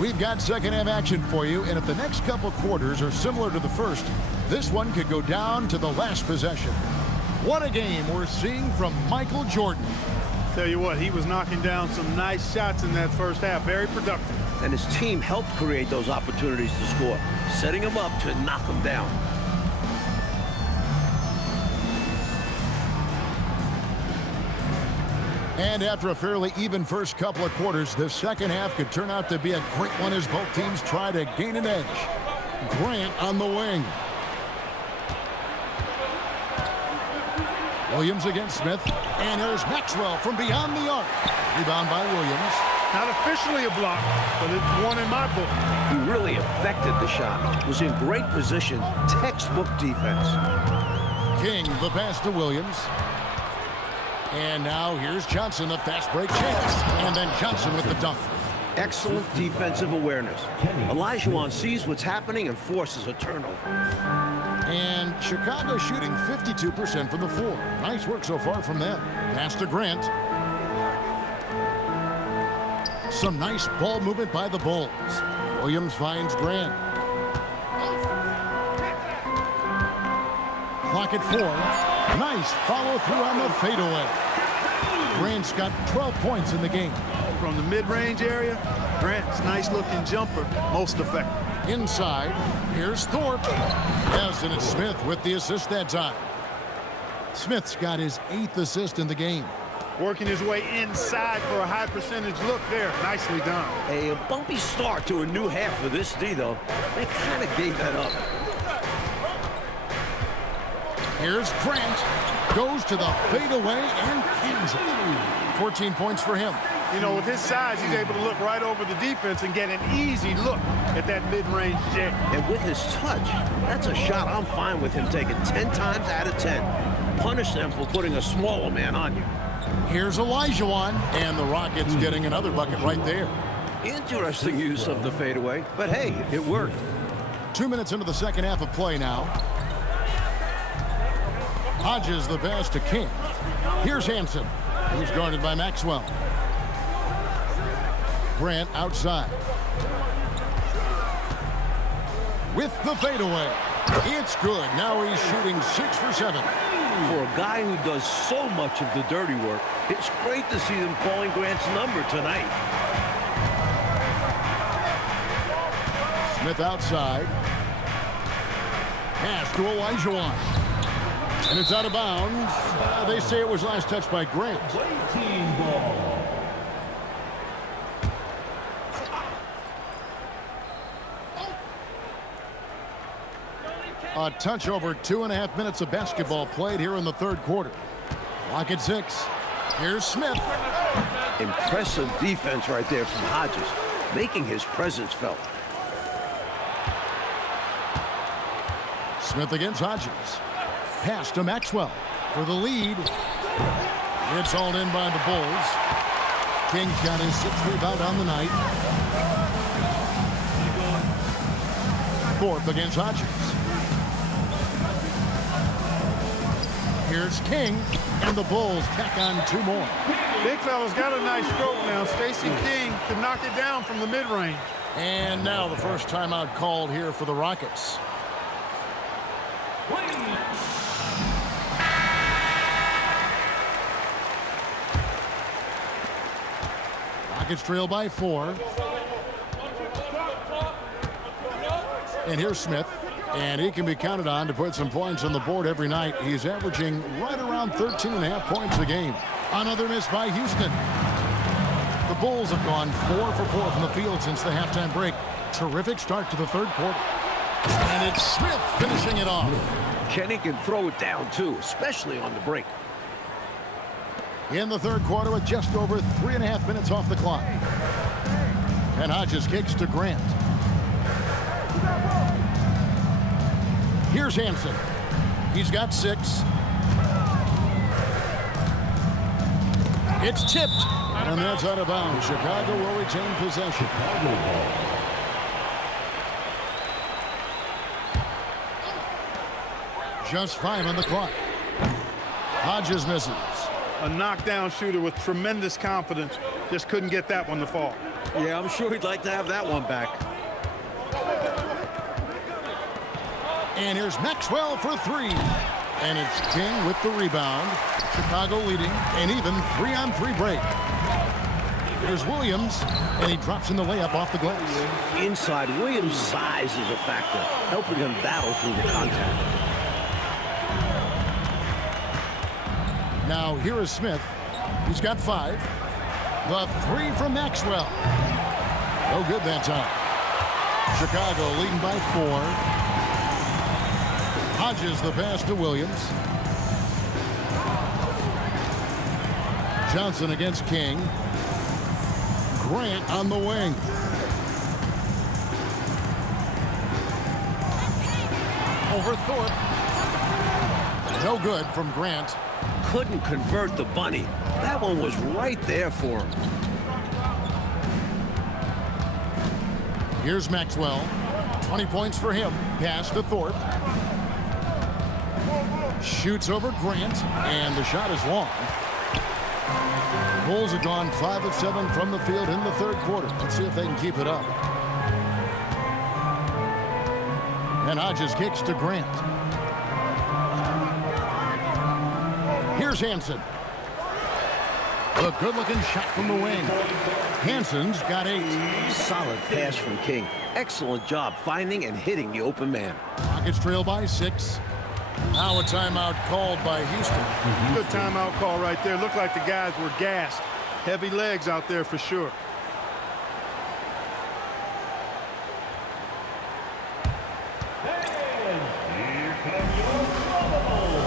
We've got second half action for you, and if the next couple quarters are similar to the first, this one could go down to the last possession. What a game we're seeing from Michael Jordan. Tell you what, he was knocking down some nice shots in that first half. Very productive. And his team helped create those opportunities to score, setting him up to knock them down. And after a fairly even first couple of quarters, the second half could turn out to be a great one as both teams try to gain an edge. Grant on the wing. Williams against Smith. And there's Maxwell from beyond the arc. Rebound by Williams. Not officially a block, but it's one in my book. He really affected the shot. Was in great position. Textbook defense. King, the pass to Williams. And now here's Johnson, a fast break chance. And then Johnson with the dunk. Excellent defensive awareness. Olajuwon sees what's happening and forces a turnover. And Chicago shooting 52% from the floor. Nice work so far from them. Pass to Grant. Some nice ball movement by the Bulls. Williams finds Grant. Clock at 4. Nice follow through on the fadeaway. Grant's got 12 points in the game. From the mid-range area, Grant's nice-looking jumper, most effective. Inside, here's Thorpe. Yes, and it's Smith with the assist that time. Smith's got his 8th assist in the game. Working his way inside for a high percentage look there. Nicely done. A bumpy start to a new half for this D, though. They kind of gave that up. Here's Grant. Goes to the fadeaway and cans it. 14 points for him. You know, with his size, he's able to look right over the defense and get an easy look at that mid-range jam. And with his touch, that's a shot I'm fine with him taking 10 times out of 10. Punish them for putting a smaller man on you. Here's Olajuwon, and the Rockets getting another bucket right there. Interesting use of the fadeaway, but hey, it worked. 2 minutes into the second half of play now. Hodges the pass to King. Here's Hansen. He's guarded by Maxwell. Grant outside. With the fadeaway. It's good. Now he's shooting 6 for 7. For a guy who does so much of the dirty work, it's great to see them calling Grant's number tonight. Smith outside. Pass to Olajuwon. And it's out of bounds. They say it was last touched by Grant. Team ball. A touch over 2.5 minutes of basketball played here in the third quarter. Clock at 6. Here's Smith. Impressive defense right there from Hodges, making his presence felt. Smith against Hodges. Pass to Maxwell for the lead. It's hauled in by the Bulls. King's got his 6th rebound on the night. Thorpe against Hodges. Here's King, and the Bulls tack on 2 more. Big fella's got a nice stroke now. Stacey King can knock it down from the mid-range. And now the first timeout called here for the Rockets. Rockets trail by 4. And here's Smith. And he can be counted on to put some points on the board every night. He's averaging right around 13.5 points a game. Another miss by Houston. The Bulls have gone 4 for 4 from the field since the halftime break. Terrific start to the third quarter. And it's Smith finishing it off. Kenny can throw it down, too, especially on the break. In the third quarter with just over 3.5 minutes off the clock. And Hodges kicks to Grant. Here's Hansen. He's got 6. It's tipped. And that's out of bounds. Chicago will retain possession. Just 5 on the clock. Hodges misses. A knockdown shooter with tremendous confidence. Just couldn't get that one to fall. Yeah, I'm sure he'd like to have that one back. And here's Maxwell for three. And it's King with the rebound. Chicago leading an even 3-on-3 break. Here's Williams, and he drops in the layup off the glass. Inside, Williams' size is a factor, helping him battle through the contact. Now here is Smith. He's got 5. The 3 from Maxwell. No good that time. Chicago leading by 4. Hodges the pass to Williams. Johnson against King. Grant on the wing. Over Thorpe. No good from Grant. Couldn't convert the bunny. That one was right there for him. Here's Maxwell. 20 points for him. Pass to Thorpe. Shoots over Grant, and the shot is long. Bulls have gone 5 of 7 from the field in the third quarter. Let's see if they can keep it up. And Hodges kicks to Grant. Here's Hansen. A good-looking shot from the wing. Hansen's got 8. Solid pass from King. Excellent job finding and hitting the open man. Rockets trail by 6. Now a timeout called by Houston. Good timeout call right there. Looked like the guys were gassed. Heavy legs out there for sure. Here comes your bubble.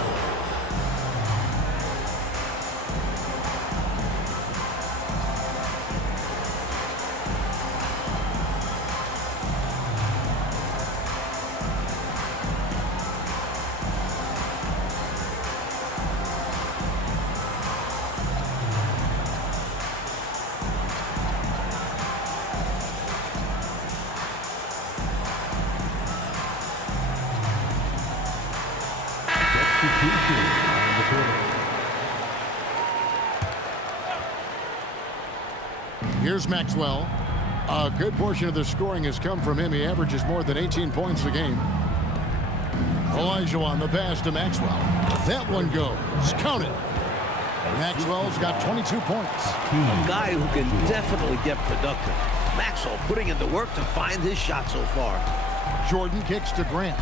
Here's Maxwell. A good portion of the scoring has come from him. He averages more than 18 points a game. Elijah on the pass to Maxwell. That one goes. Count it. Maxwell's got 22 points. A guy who can definitely get productive. Maxwell putting in the work to find his shot so far. Jordan kicks to Grant.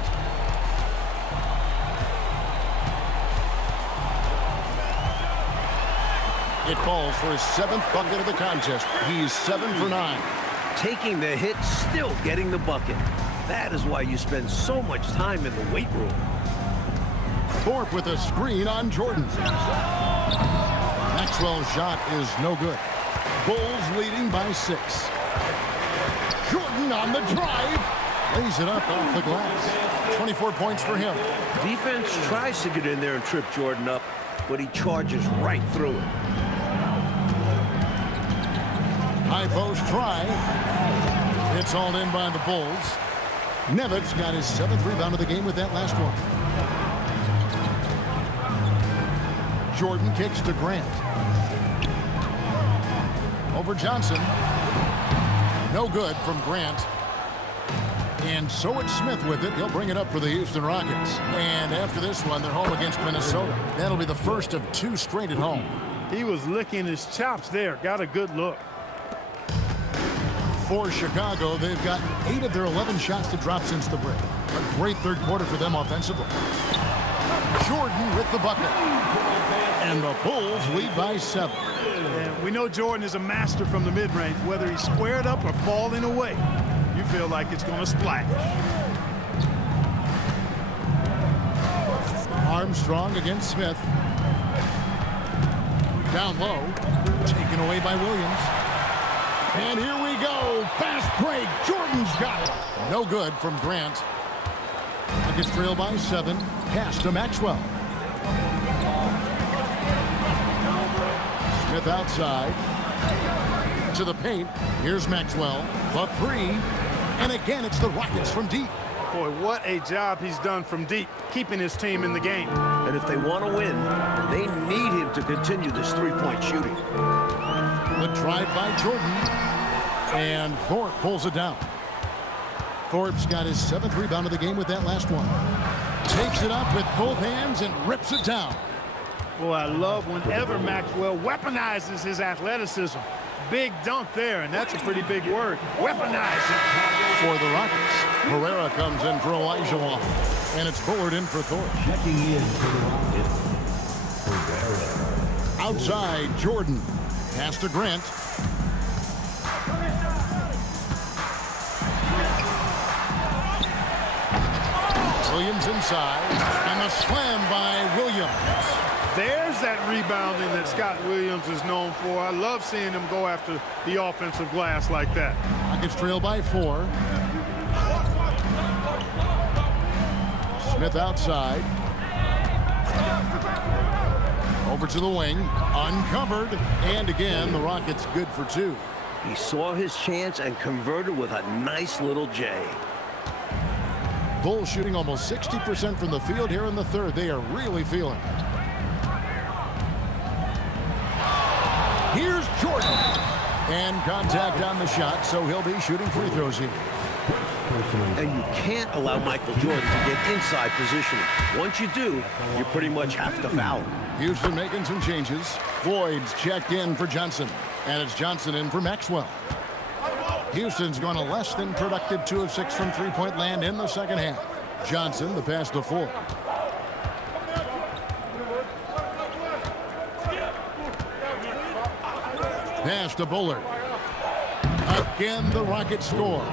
It falls for his 7th bucket of the contest. He's 7 for 9. Taking the hit, still getting the bucket. That is why you spend so much time in the weight room. Thorpe with a screen on Jordan. Maxwell's shot is no good. Bulls leading by 6. Jordan on the drive. Lays it up off the glass. 24 points for him. Defense tries to get in there and trip Jordan up, but he charges right through it. High post try. It's hauled in by the Bulls. Nevitz got his 7th rebound of the game with that last one. Jordan kicks to Grant. Over Johnson. No good from Grant. And so it's Smith with it. He'll bring it up for the Houston Rockets. And after this one, they're home against Minnesota. That'll be the first of 2 straight at home. He was licking his chops there. Got a good look. For Chicago, they've gotten 8 of their 11 shots to drop since the break. A great third quarter for them offensively. Jordan with the bucket. And the Bulls lead by 7. And we know Jordan is a master from the mid-range. Whether he's squared up or falling away, you feel like it's going to splash. Armstrong against Smith. Down low. Taken away by Williams. And here we go. Fast break. Jordan's got it. No good from Grant. Nuggets trail by 7. Pass to Maxwell. Smith outside. To the paint. Here's Maxwell. The 3. And again, it's the Rockets from deep. Boy, what a job he's done from deep, keeping his team in the game. And if they want to win, they need him to continue this three-point shooting. The drive by Jordan. And Thorpe pulls it down. Thorpe's got his 7th rebound of the game with that last one. Takes it up with both hands and rips it down. Well, I love whenever Maxwell weaponizes his athleticism. Big dunk there, and that's a pretty big word. Weaponize it. For the Rockets, Herrera comes in for Elijah Long. And it's Bullard in for Thorpe. Checking in for the Rockets, Herrera. Outside, Jordan. Pass to Grant. Williams inside. And a slam by Williams. There's that rebounding that Scott Williams is known for. I love seeing him go after the offensive glass like that. Rockets trail by 4. Smith outside. Over to the wing. Uncovered. And again, the Rockets good for 2. He saw his chance and converted with a nice little J. Bulls shooting almost 60% from the field here in the 3rd. They are really feeling it. Here's Jordan. And contact on the shot, so he'll be shooting free throws here. And you can't allow Michael Jordan to get inside positioning. Once you do, you pretty much have to foul him. Houston making some changes. Floyd's checked in for Johnson. And it's Johnson in for Maxwell. Houston's gone a less than productive 2 of 6 from three-point land in the 2nd half. Johnson, the pass to Floyd. Pass to Bullard. Again, the Rockets score.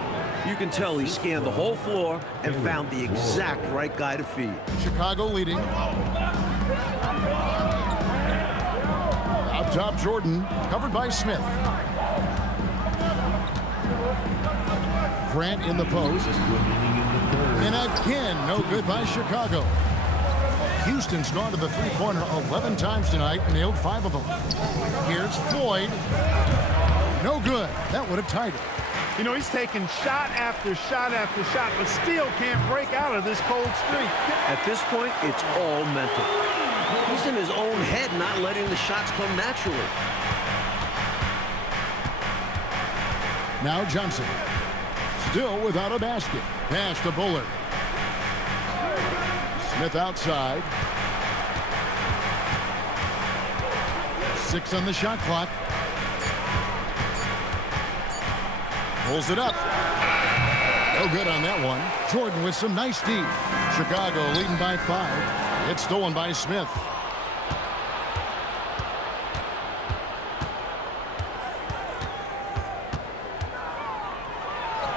You can tell he scanned the whole floor and found the exact right guy to feed. Chicago leading. Out top, Jordan, covered by Smith. Grant in the post. And again, no good by Chicago. Houston's gone to the three-pointer 11 times tonight, nailed 5 of them. Here's Floyd. No good. That would have tied it. You know, he's taking shot after shot after shot, but still can't break out of this cold streak. At this point, it's all mental. He's in his own head, not letting the shots come naturally. Now Johnson. Still without a basket. Pass to Bullard. Smith outside. 6 on the shot clock. Pulls it up. No good on that one. Jordan with some nice D. Chicago leading by 5. It's stolen by Smith.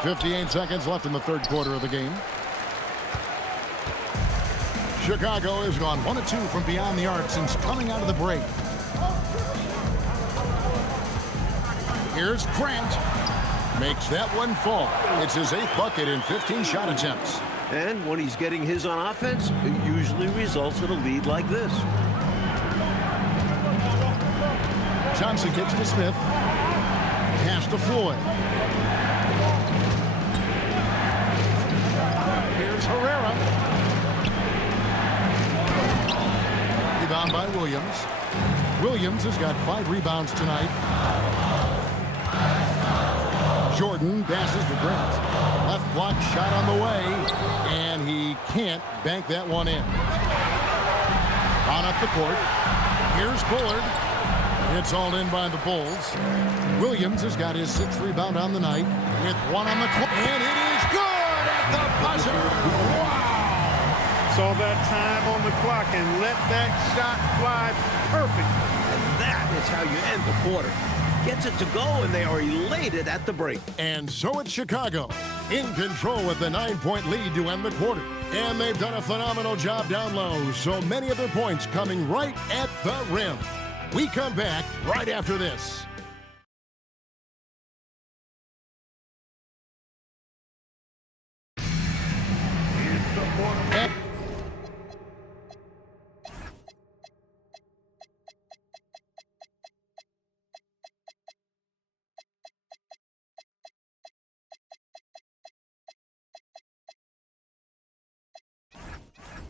.58 seconds left in the 3rd quarter of the game. Chicago has gone 1 of 2 from beyond the arc since coming out of the break. Here's Grant. Makes that one fall. It's his 8th bucket in 15 shot attempts. And when he's getting his on offense, it usually results in a lead like this. Johnson gets to Smith. Pass to Floyd. Here's Herrera. Rebound by Williams. Williams has got 5 rebounds tonight. Jordan passes to Grant. Left block shot on the way, and he can't bank that one in. On up the court. Here's Bullard. It's all in by the Bulls. Williams has got his 6th rebound on the night with 1 on the clock, and it is good at the buzzer. Wow! Saw that time on the clock and let that shot fly perfect. And that is how you end the quarter. Gets it to go, and they are elated at the break. And so it's Chicago in control with the 9-point lead to end the quarter. And they've done a phenomenal job down low, so many of their points coming right at the rim. We come back right after this.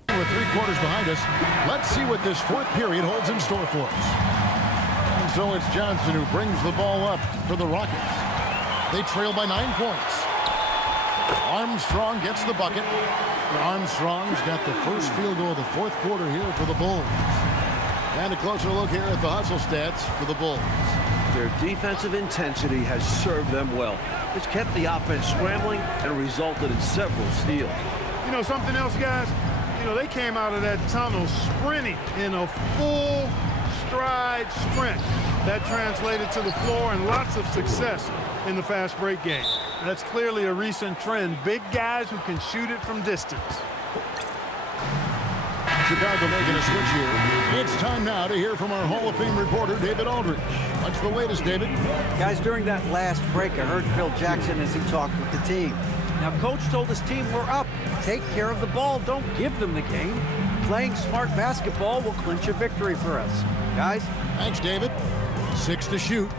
With 3 quarters behind us, let's see what this 4th period holds in store for us. And so it's Johnson who brings the ball up for the Rockets. They trail by 9 points. Armstrong gets the bucket. Armstrong's got the first field goal of the fourth quarter here for the Bulls. And a closer look here at the hustle stats for the Bulls. Their defensive intensity has served them well. It's kept the offense scrambling and resulted in several steals. You know something else, guys? You know, they came out of that tunnel sprinting in a full stride sprint. That translated to the floor and lots of success in the fast break game. That's clearly a recent trend. Big guys who can shoot it from distance. Chicago making a switch here. It's time now to hear from our Hall of Fame reporter, David Aldridge. What's the latest, David? Guys, during that last break, I heard Phil Jackson as he talked with the team. Now, Coach told his team, we're up. Take care of the ball. Don't give them the game. Playing smart basketball will clinch a victory for us. Guys? Thanks, David. 6 to shoot.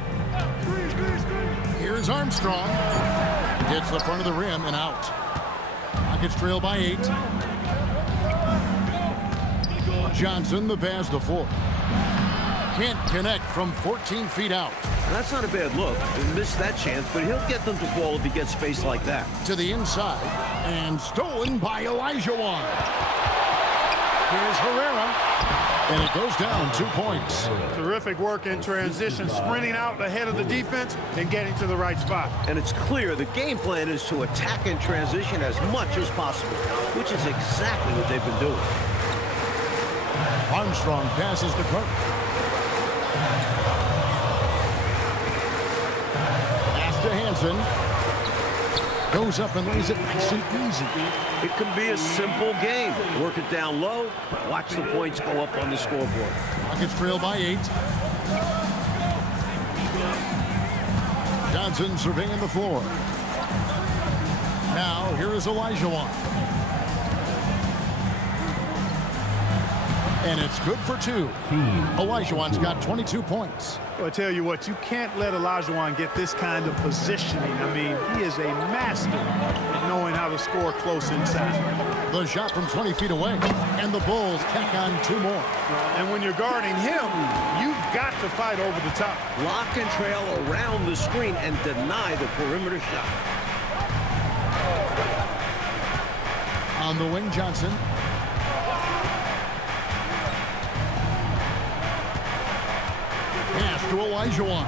Here's Armstrong. Hits the front of the rim and out. Rockets trail by 8. Johnson, the pass to 4. Can't connect from 14 feet out. That's not a bad look. He missed that chance, but he'll get them to fall if he gets space like that. To the inside, and stolen by Olajuwon. Here's Herrera, and it goes down 2 points. Terrific work in transition, sprinting out ahead of the defense and getting to the right spot. And it's clear the game plan is to attack in transition as much as possible, which is exactly what they've been doing. Armstrong passes to Carter. Pass to Hansen. Goes up and lays it nice and easy. It can be a simple game. Work it down low, watch the points go up on the scoreboard. Rockets trail by 8. Johnson surveying the floor. Now, here is Olajuwon. And it's good for 2. Olajuwon's got 22 points. Well, I tell you what, you can't let Olajuwon get this kind of positioning. I mean, he is a master at knowing how to score close inside. The shot from 20 feet away, and the Bulls tack on 2 more. And when you're guarding him, you've got to fight over the top. Lock and trail around the screen and deny the perimeter shot. On the wing, Johnson. Pass to Olajuwon.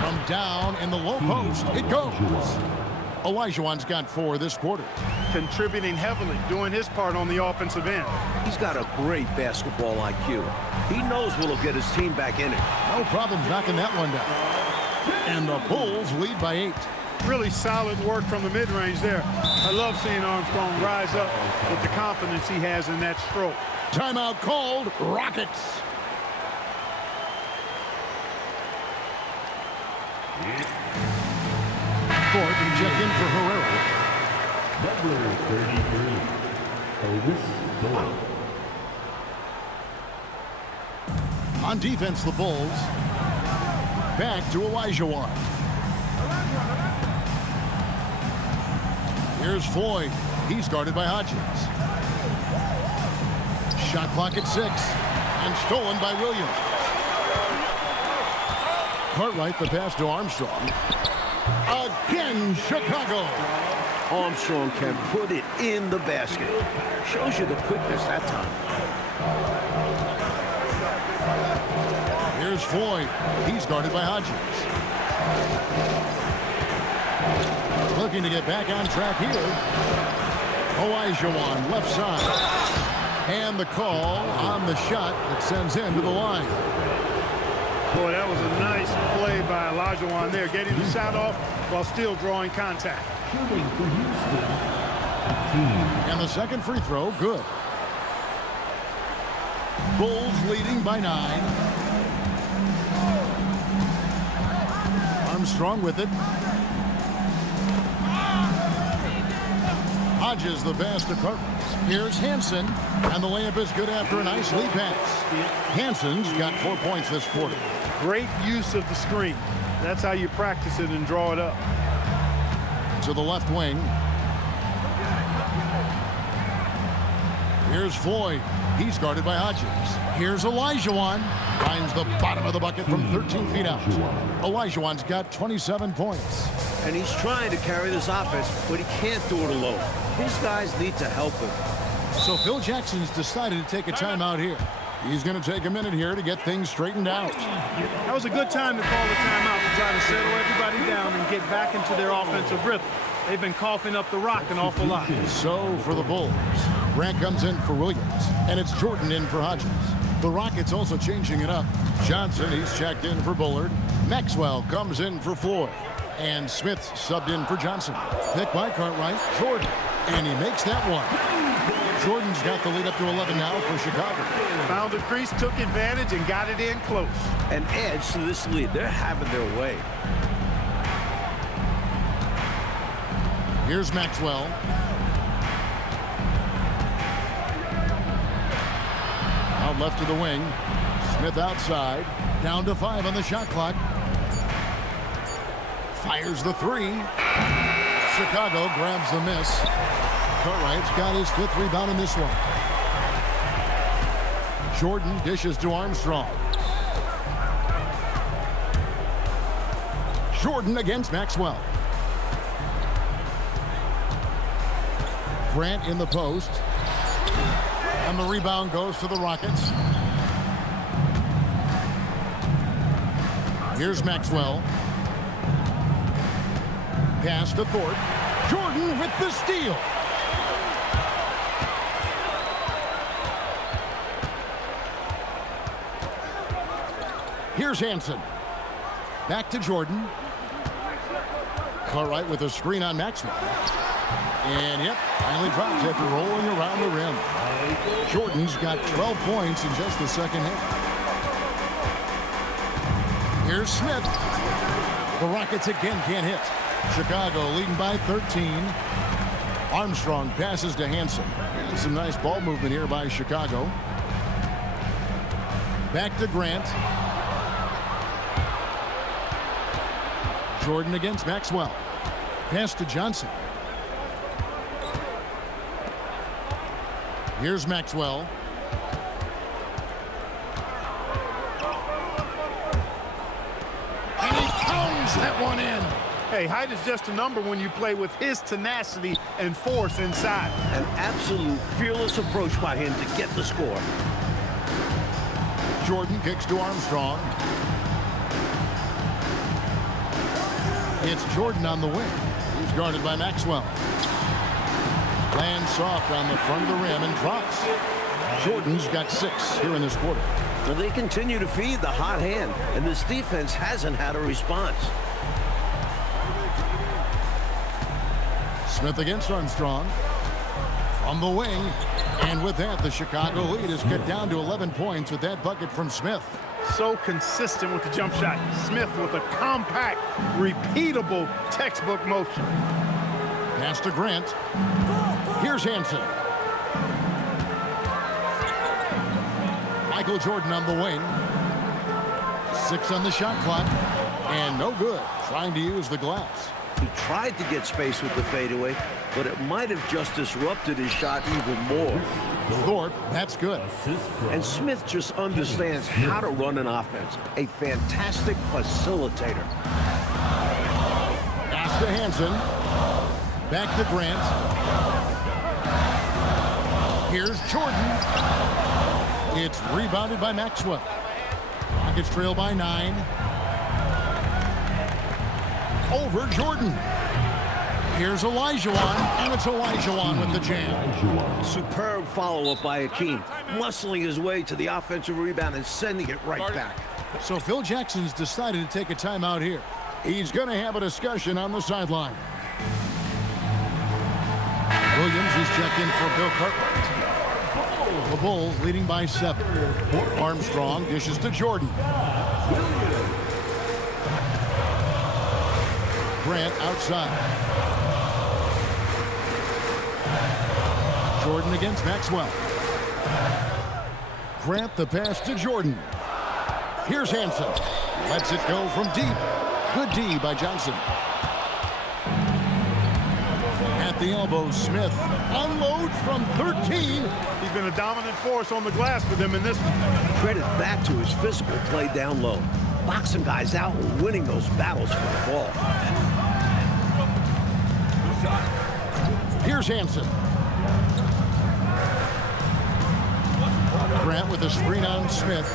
From down in the low post, it goes. Olajuwon's got 4 this quarter. Contributing heavily, doing his part on the offensive end. He's got a great basketball IQ. He knows what'll get his team back in it. No problems knocking that one down. And the Bulls lead by 8. Really solid work from the mid-range there. I love seeing Armstrong rise up with the confidence he has in that stroke. Timeout called. Rockets. Ford checked in for Herrera. Number 33, Elvis Dole. On defense, the Bulls. Back to Olajuwon. Here's Floyd. He's guarded by Hodgins. Shot clock at 6. And stolen by Williams. Cartwright, the pass to Armstrong. Again, Chicago. Armstrong can put it in the basket. Shows you the quickness that time. Here's Floyd. He's guarded by Hodgins. Looking to get back on track here. Olajuwon, left side. And the call on the shot that sends him to the line. Boy, that was a nice play by Olajuwon there, getting the shot off while still drawing contact. Shooting for Houston, And the second free throw, good. Bulls leading by 9. Armstrong with it. Hodges the pass to Carter. Here's Hansen, and the layup is good after a nice lead pass. Hansen's got 4 points this quarter. Great use of the screen. That's how you practice it and draw it up. To the left wing. Here's Floyd. He's guarded by Hodges. Here's Olajuwon. Finds the bottom of the bucket from 13 feet out. Olajuwon's got 27 points. And he's trying to carry this offense, but he can't do it alone. His guys need to help him. So Phil Jackson's decided to take a timeout here. He's going to take a minute here to get things straightened out. That was a good time to call the timeout to try to settle everybody down and get back into their offensive rhythm. They've been coughing up the rock an awful lot. So for the Bulls, Grant comes in for Williams, and it's Jordan in for Hodges. The Rockets also changing it up. Johnson, he's checked in for Bullard. Maxwell comes in for Floyd. And Smith's subbed in for Johnson. Pick by Cartwright, Jordan. And he makes that one. Jordan's got the lead up to 11 now for Chicago. Found a crease, took advantage, and got it in close. An edge to this lead. They're having their way. Here's Maxwell. Out left to the wing. Smith outside. Down to 5 on the shot clock. Fires the 3. Chicago grabs the miss. Cartwright's got his 5th rebound in this one. Jordan dishes to Armstrong. Jordan against Maxwell. Grant in the post. And the rebound goes to the Rockets. Here's Maxwell. Pass to Thorpe. Jordan with the steal. Here's Hansen. Back to Jordan. Cartwright with a screen on Maxwell. And yep, finally drops after rolling around the rim. Jordan's got 12 points in just the second half. Here's Smith. The Rockets again can't hit. Chicago leading by 13. Armstrong passes to Hansen. And some nice ball movement here by Chicago. Back to Grant. Jordan against Maxwell. Pass to Johnson. Here's Maxwell. And he pounds that one in. Hey, height is just a number when you play with his tenacity and force inside. An absolute fearless approach by him to get the score. Jordan kicks to Armstrong. It's Jordan on the wing. He's guarded by Maxwell. Lands soft on the front of the rim and drops. Jordan's got 6 here in this quarter. Well, they continue to feed the hot hand, and this defense hasn't had a response. Smith against Armstrong. From the wing. And with that, the Chicago lead is cut down to 11 points with that bucket from Smith. So consistent with the jump shot. Smith with a compact, repeatable textbook motion. Pass to Grant. Here's Hansen. Michael Jordan on the wing. 6 on the shot clock. And no good. Trying to use the glass. He tried to get space with the fadeaway, but it might have just disrupted his shot even more. Thorpe, that's good. And Smith just understands how to run an offense. A fantastic facilitator. Pass to Hansen. Back to Grant. Here's Jordan. It's rebounded by Maxwell. Rockets trail by 9. Over Jordan. Here's Olajuwon, and it's Olajuwon with the jam. Superb follow-up by Akeem, muscling his way to the offensive rebound and sending it right back. So Phil Jackson's decided to take a timeout here. He's going to have a discussion on the sideline. Williams is checked in for Bill Cartwright. The Bulls leading by 7. Armstrong dishes to Jordan. Grant outside. Jordan against Maxwell. Grant the pass to Jordan. Here's Hansen. Lets it go from deep. Good D by Johnson. At at the elbow. Smith unloads from 13. He's been a dominant force on the glass for them in this one. Credit that to his physical play down low. Boxing guys out and winning those battles for the ball. Here's Hansen. Grant with a screen on Smith.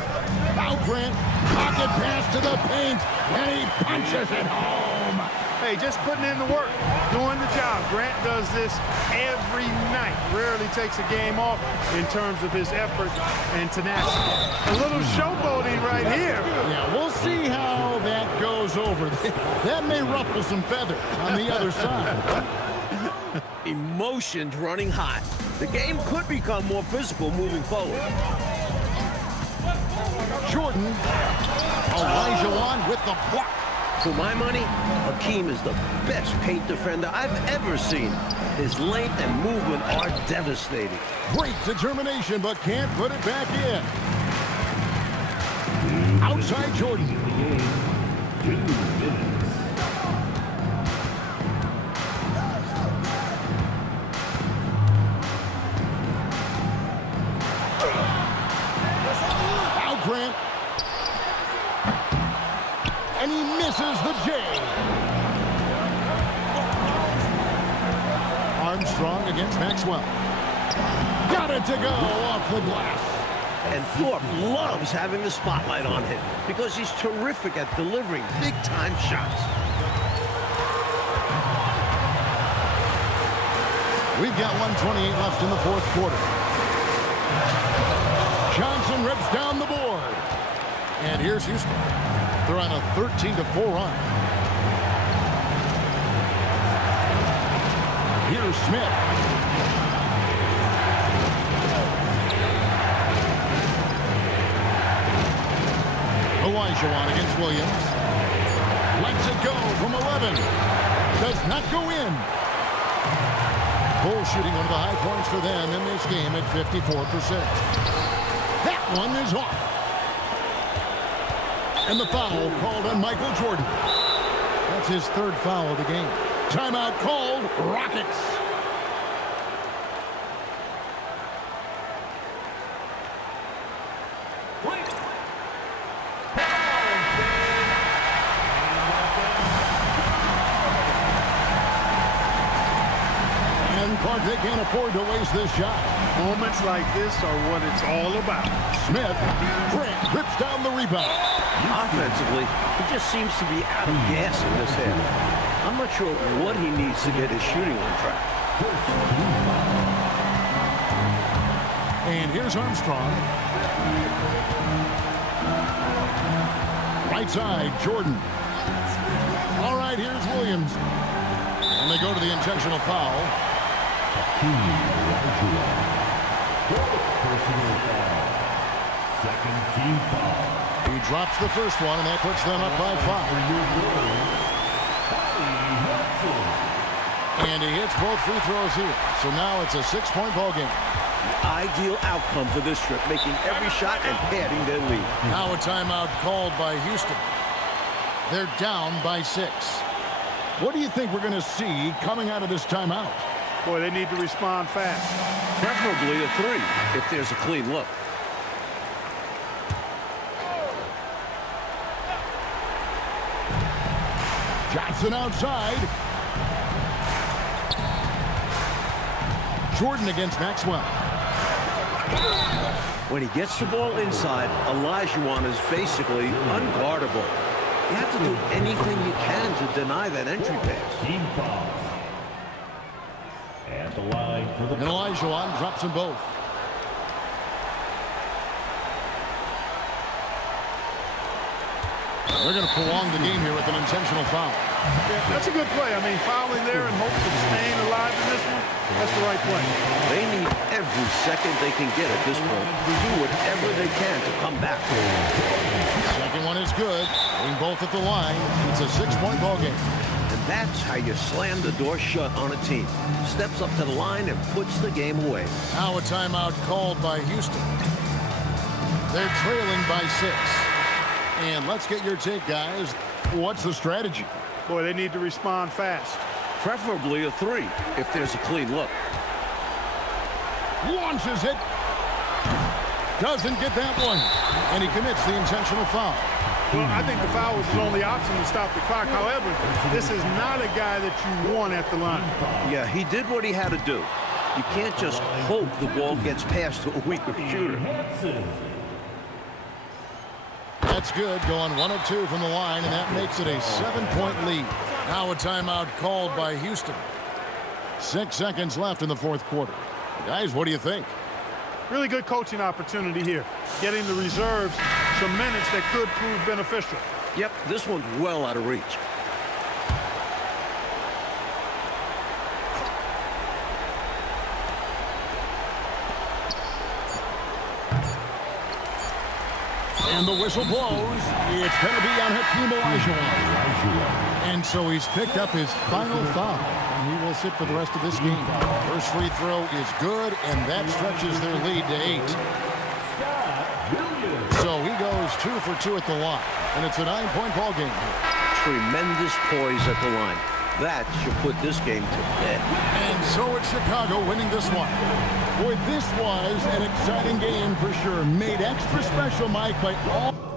Now Grant, pocket pass to the paint, and he punches it home. Hey, just putting in the work, doing the job. Grant does this every night. Rarely takes a game off in terms of his effort and tenacity. A little showboating right here. Yeah, we'll see how that goes over. That may ruffle some feathers on the other side. Emotions running hot. The game could become more physical moving forward. Jordan, Olajuwon with the block. For my money, Hakeem is the best paint defender I've ever seen. His length and movement are devastating. Great determination, but can't put it back in. Outside Jordan. 2 minutes. Grant. And he misses the J. Armstrong against Maxwell. Got it to go off the glass. And Thorpe loves having the spotlight on him because he's terrific at delivering big-time shots. We've got 1:28 left in the fourth quarter. Johnson rips down the board. And here's Houston. They're on a 13-4 run. Here's Smith. Olajuwon against Williams. Lets it go from 11. Does not go in. Bull shooting one of the high points for them in this game at 54%. That one is off. And the foul called on Michael Jordan. That's his third foul of the game. Timeout called, Rockets. And Clark, they can't afford to waste this shot. Moments like this are what it's all about. Smith, Grant rips down the rebound. Offensively, he just seems to be out of gas in this half. I'm not sure what he needs to get his shooting on track. And here's Armstrong. Right side, Jordan. All right, here's Williams. And they go to the intentional foul. Personal foul. Second team foul. He drops the first one, and that puts them up by 5. And he hits both free throws here. So now it's a 6-point ball game. The ideal outcome for this trip, making every shot and padding their lead. Now a timeout called by Houston. They're down by 6. What do you think we're going to see coming out of this timeout? Boy, they need to respond fast. Preferably a 3 if there's a clean look. Johnson outside. Jordan against Maxwell. When he gets the ball inside, Olajuwon is basically unguardable. You have to do anything you can to deny that entry pass. Team foul. And the line for the... And Olajuwon drops them both. They're going to prolong the game here with an intentional foul. Yeah, that's a good play. I mean, fouling there in hopes of staying alive in this one, that's the right play. They need every second they can get at this point to do whatever they can to come back. Second one is good. Being both at the line. It's a 6-point ball game. And that's how you slam the door shut on a team. Steps up to the line and puts the game away. Now a timeout called by Houston. They're trailing by 6. And let's get your take, guys. What's the strategy? Boy, they need to respond fast. Preferably a 3 if there's a clean look. Launches it. Doesn't get that one. And he commits the intentional foul. Well, I think the foul was his only option to stop the clock. However, this is not a guy that you want at the line. Yeah, he did what he had to do. You can't just hope the ball gets past to a weaker shooter. That's good, going 1 of 2 from the line, and that makes it a 7-point lead. Now a timeout called by Houston. 6 seconds left in the fourth quarter. Guys, what do you think? Really good coaching opportunity here. Getting the reserves some minutes that could prove beneficial. Yep, this one's well out of reach. And the whistle blows. It's going to be on HOU Olajuwon. And so he's picked up his final foul, and he will sit for the rest of this game. First free throw is good, and that stretches their lead to 8. So he goes 2 for 2 at the line, and it's a 9-point ball game here. Tremendous poise at the line. That should put this game to bed. And so it's Chicago winning this one. Boy, this was an exciting game for sure. Made extra special, Mike, by all...